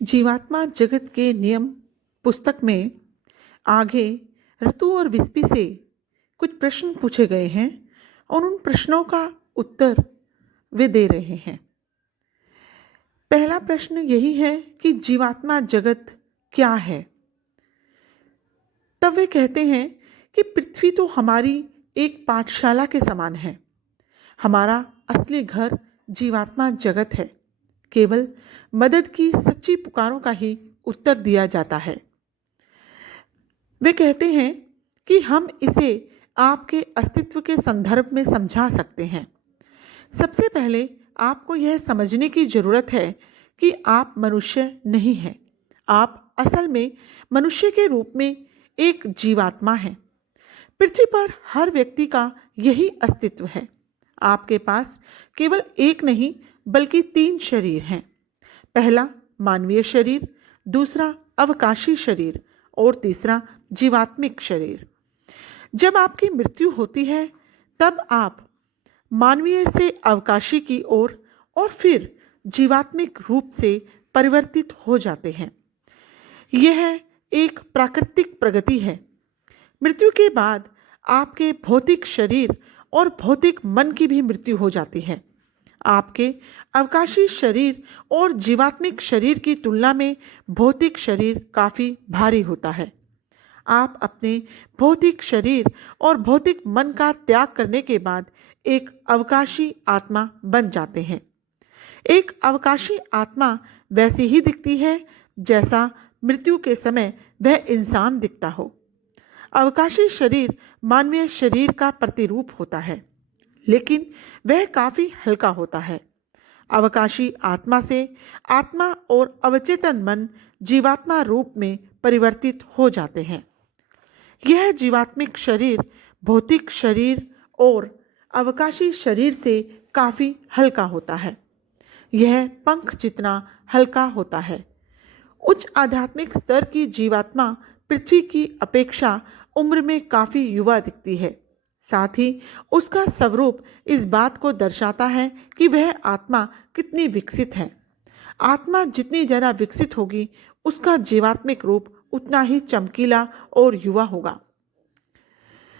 जीवात्मा जगत के नियम पुस्तक में आगे रतु और विस्पी से कुछ प्रश्न पूछे गए हैं और उन प्रश्नों का उत्तर वे दे रहे हैं। पहला प्रश्न यही है कि जीवात्मा जगत क्या है। तब वे कहते हैं कि पृथ्वी तो हमारी एक पाठशाला के समान है। हमारा असली घर जीवात्मा जगत है। केवल मदद की सच्ची पुकारों का ही उत्तर दिया जाता है। वे कहते हैं कि हम इसे आपके अस्तित्व के संदर्भ में समझा सकते हैं। सबसे पहले आपको यह समझने की जरूरत है कि आप मनुष्य नहीं हैं। आप असल में मनुष्य के रूप में एक जीवात्मा हैं। पृथ्वी पर हर व्यक्ति का यही अस्तित्व है। आपके पास केवल एक नहीं बल्कि 3 शरीर हैं। पहला मानवीय शरीर, दूसरा अवकाशी शरीर और तीसरा जीवात्मिक शरीर। जब आपकी मृत्यु होती है तब आप मानवीय से अवकाशी की ओर और फिर जीवात्मिक रूप से परिवर्तित हो जाते हैं। यह एक प्राकृतिक प्रगति है। मृत्यु के बाद आपके भौतिक शरीर और भौतिक मन की भी मृत्यु हो जाती है। आपके अवकाशी शरीर और जीवात्मिक शरीर की तुलना में भौतिक शरीर काफ़ी भारी होता है। आप अपने भौतिक शरीर और भौतिक मन का त्याग करने के बाद एक अवकाशी आत्मा बन जाते हैं। एक अवकाशी आत्मा वैसी ही दिखती है जैसा मृत्यु के समय वह इंसान दिखता हो। अवकाशी शरीर मानवीय शरीर का प्रतिरूप होता है, लेकिन वह काफ़ी हल्का होता है। अवकाशी आत्मा से आत्मा और अवचेतन मन जीवात्मा रूप में परिवर्तित हो जाते हैं। यह जीवात्मिक शरीर भौतिक शरीर और अवकाशी शरीर से काफ़ी हल्का होता है। यह पंख जितना हल्का होता है। उच्च आध्यात्मिक स्तर की जीवात्मा पृथ्वी की अपेक्षा उम्र में काफ़ी युवा दिखती है। साथ ही उसका स्वरूप इस बात को दर्शाता है कि वह आत्मा कितनी विकसित है। आत्मा जितनी ज़्यादा विकसित होगी उसका जीवात्मिक रूप उतना ही चमकीला और युवा होगा।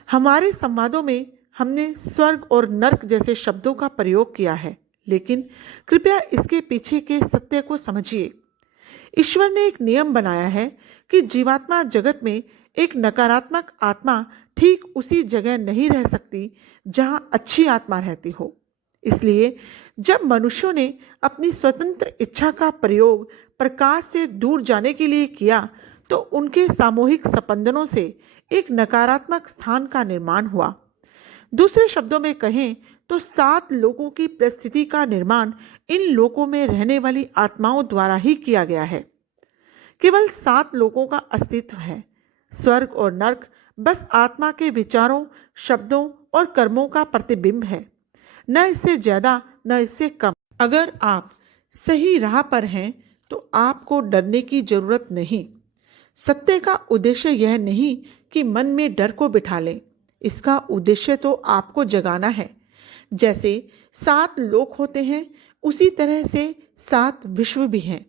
हमारे संवादों में हमने स्वर्ग और नर्क जैसे शब्दों का प्रयोग किया है, लेकिन कृपया इसके पीछे के सत्य को समझिए। ईश्वर ने एक नियम बनाया है कि जीवात्मा जगत में एक नकारात्मक आत्मा ठीक उसी जगह नहीं रह सकती जहां अच्छी आत्मा रहती हो। इसलिए जब मनुष्यों ने अपनी स्वतंत्र इच्छा का प्रयोग प्रकाश से दूर जाने के लिए किया तो उनके सामूहिक स्पंदनों से एक नकारात्मक स्थान का निर्माण हुआ। दूसरे शब्दों में कहें तो 7 लोकों की परिस्थिति का निर्माण इन लोकों में रहने वाली आत्माओं द्वारा ही किया गया है। केवल 7 लोकों का अस्तित्व है। स्वर्ग और नर्क बस आत्मा के विचारों, शब्दों और कर्मों का प्रतिबिंब है, न इससे ज़्यादा न इससे कम। अगर आप सही राह पर हैं तो आपको डरने की जरूरत नहीं। सत्य का उद्देश्य यह नहीं कि मन में डर को बिठा लें। इसका उद्देश्य तो आपको जगाना है। जैसे 7 लोक होते हैं उसी तरह से 7 विश्व भी हैं।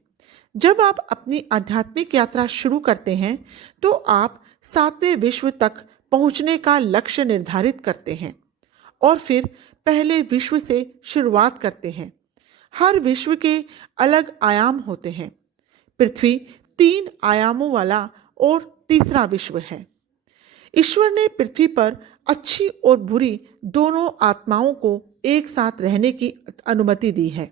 जब आप अपनी आध्यात्मिक यात्रा शुरू करते हैं तो आप 7वें विश्व तक पहुंचने का लक्ष्य निर्धारित करते हैं और फिर पहले विश्व से शुरुआत करते हैं। हर विश्व के अलग आयाम होते हैं। पृथ्वी 3 आयामों वाला और तीसरा विश्व है। ईश्वर ने पृथ्वी पर अच्छी और बुरी दोनों आत्माओं को एक साथ रहने की अनुमति दी है।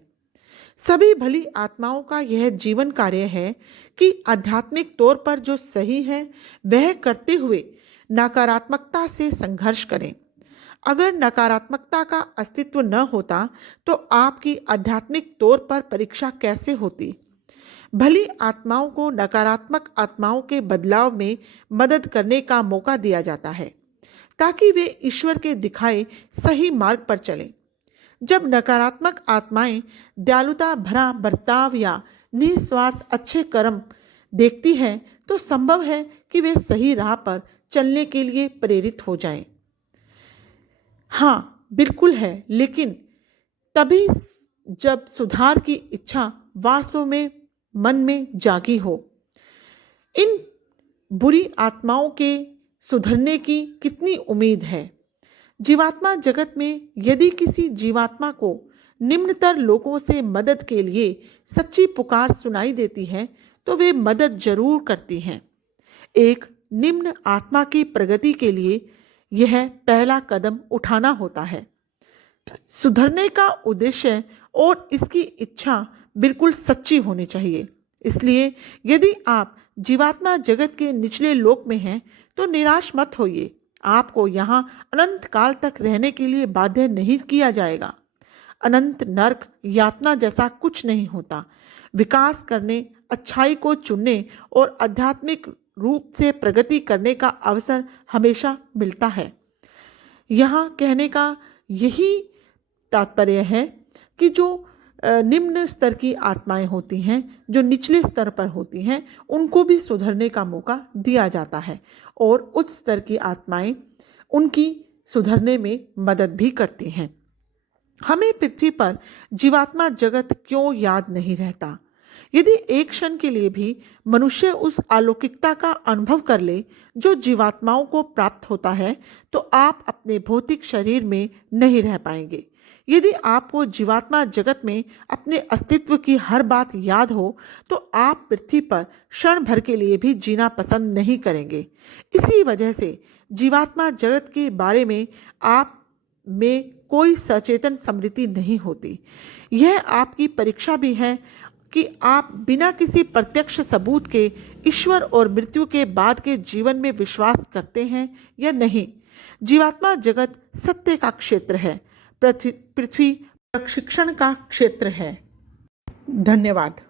सभी भली आत्माओं का यह जीवन कार्य है कि आध्यात्मिक तौर पर जो सही है वह करते हुए नकारात्मकता से संघर्ष करें। अगर नकारात्मकता का अस्तित्व न होता तो आपकी आध्यात्मिक तौर पर परीक्षा कैसे होती। भली आत्माओं को नकारात्मक आत्माओं के बदलाव में मदद करने का मौका दिया जाता है ताकि वे ईश्वर के दिखाए सही मार्ग पर चलें। जब नकारात्मक आत्माएं दयालुता भरा बर्ताव या निस्वार्थ अच्छे कर्म देखती हैं तो संभव है कि वे सही राह पर चलने के लिए प्रेरित हो जाएं। हाँ, बिल्कुल है, लेकिन तभी जब सुधार की इच्छा वास्तव में मन में जागी हो। इन बुरी आत्माओं के सुधरने की कितनी उम्मीद है। जीवात्मा जगत में यदि किसी जीवात्मा को निम्नतर लोगों से मदद के लिए सच्ची पुकार सुनाई देती है तो वे मदद जरूर करती हैं। एक निम्न आत्मा की प्रगति के लिए यह पहला कदम उठाना होता है। सुधरने का उद्देश्य और इसकी इच्छा बिल्कुल सच्ची होनी चाहिए। इसलिए यदि आप जीवात्मा जगत के निचले लोक में हैं तो निराश मत होइए। आपको यहाँ अनंत काल तक रहने के लिए बाध्य नहीं किया जाएगा। अनंत नरक यातना जैसा कुछ नहीं होता। विकास करने, अच्छाई को चुनने और आध्यात्मिक रूप से प्रगति करने का अवसर हमेशा मिलता है। यहाँ कहने का यही तात्पर्य है कि जो निम्न स्तर की आत्माएं होती हैं, जो निचले स्तर पर होती हैं, उनको भी सुधरने का मौका दिया जाता है और उच्च स्तर की आत्माएं उनकी सुधरने में मदद भी करती हैं। हमें पृथ्वी पर जीवात्मा जगत क्यों याद नहीं रहता? यदि एक क्षण के लिए भी मनुष्य उस अलौकिकता का अनुभव कर ले जो जीवात्माओं को प्राप्त होता है तो आप अपने भौतिक शरीर में नहीं रह पाएंगे। यदि आपको जीवात्मा जगत में अपने अस्तित्व की हर बात याद हो तो आप पृथ्वी पर क्षण भर के लिए भी जीना पसंद नहीं करेंगे। इसी वजह से जीवात्मा जगत के बारे में आप में कोई सचेतन स्मृति नहीं होती। यह आपकी परीक्षा भी है कि आप बिना किसी प्रत्यक्ष सबूत के ईश्वर और मृत्यु के बाद के जीवन में विश्वास करते हैं या नहीं। जीवात्मा जगत सत्य का क्षेत्र है, पृथ्वी प्रशिक्षण का क्षेत्र है। धन्यवाद।